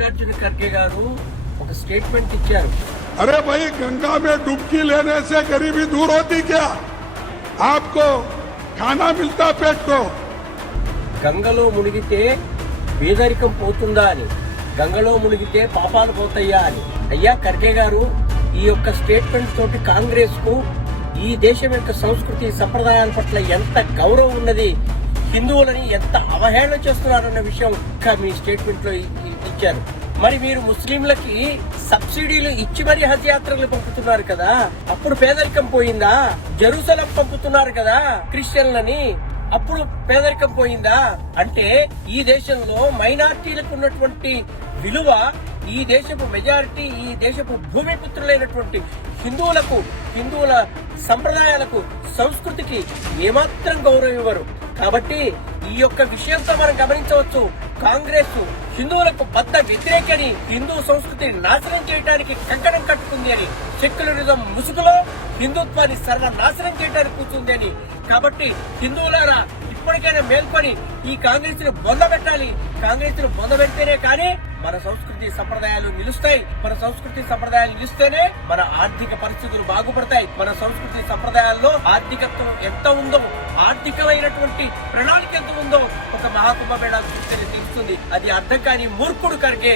మల్లికార్జున ఖర్గే గారు ఒక స్టేట్మెంట్ ఇచ్చారు. अरे भाई गंगा में डुबकी लेने से गरीबी दूर होती क्या? आपको खाना मिलता पेट को? గంగలో మునిగితే పేదరికం పోతుందా అని, గంగలో మునిగితే పాపాలు పోతాయా అని. అయ్యా ఖర్గే గారు, ఈ యొక్క స్టేట్మెంట్ తోటి కాంగ్రెస్ కు ఈ దేశం యొక్క సంస్కృతి సంప్రదాయాల పట్ల ఎంత గౌరవం ఉన్నది, హిందువులని ఎంత అవహేళన చేస్తున్నారన్న విషయం మీ స్టేట్మెంట్ లో ఇచ్చారు. మరి మీరు ముస్లింలకి సబ్సిడీలు ఇచ్చి మరీ హజ్ యాత్రలు పంపుతున్నారు కదా, అప్పుడు పేదరికం పోయిందా? జెరూసలం పంపుతున్నారు కదా క్రిస్టియన్లని, అప్పుడు పేదరికం పోయిందా? అంటే ఈ దేశంలో మైనార్టీలకు ఉన్నటువంటి విలువ ఈ దేశపు మెజారిటీ, ఈ దేశపు భూమిపుత్రులైనటువంటి హిందువుల సంప్రదాయాలకు, సంస్కృతికి ఏమాత్రం గౌరవం ఇవ్వరు. కాబట్టి ఈ యొక్క విషయంతో మనం గమనించవచ్చు, కాంగ్రెస్ హిందువులకు బద్ద వ్యతిరేకని, హిందూ సంస్కృతిని నాశనం చేయడానికి కంకణం కట్టుకుంది అని, సెక్యులరిజం ముసుగులో హిందుత్వాన్ని సర్వనాశనం చేయడానికి కూర్చుంది అని. కాబట్టి హిందువులారా, ఇప్పటికైనా మేల్కొని ఈ కాంగ్రెస్ ను బొందబెట్టాలి. కాంగ్రెస్ ను బొందబెడితేనే కానీ మన సంస్కృతి సంప్రదాయాలు నిలుస్తాయి. మన సంస్కృతి సంప్రదాయాలు నిలిస్తేనే మన ఆర్థిక పరిస్థితులు బాగుపడతాయి. మన సంస్కృతి సంప్రదాయాల్లో ఆర్థికత్వం ఎంత ఉందో, ఆర్థికమైనటువంటి ప్రణాళిక ఎంత ఉందో ఒక మహాకుంభమేళా చూస్తేనే తెలుస్తుంది. అది అర్థం కాని మూర్ఖుడు ఖర్గే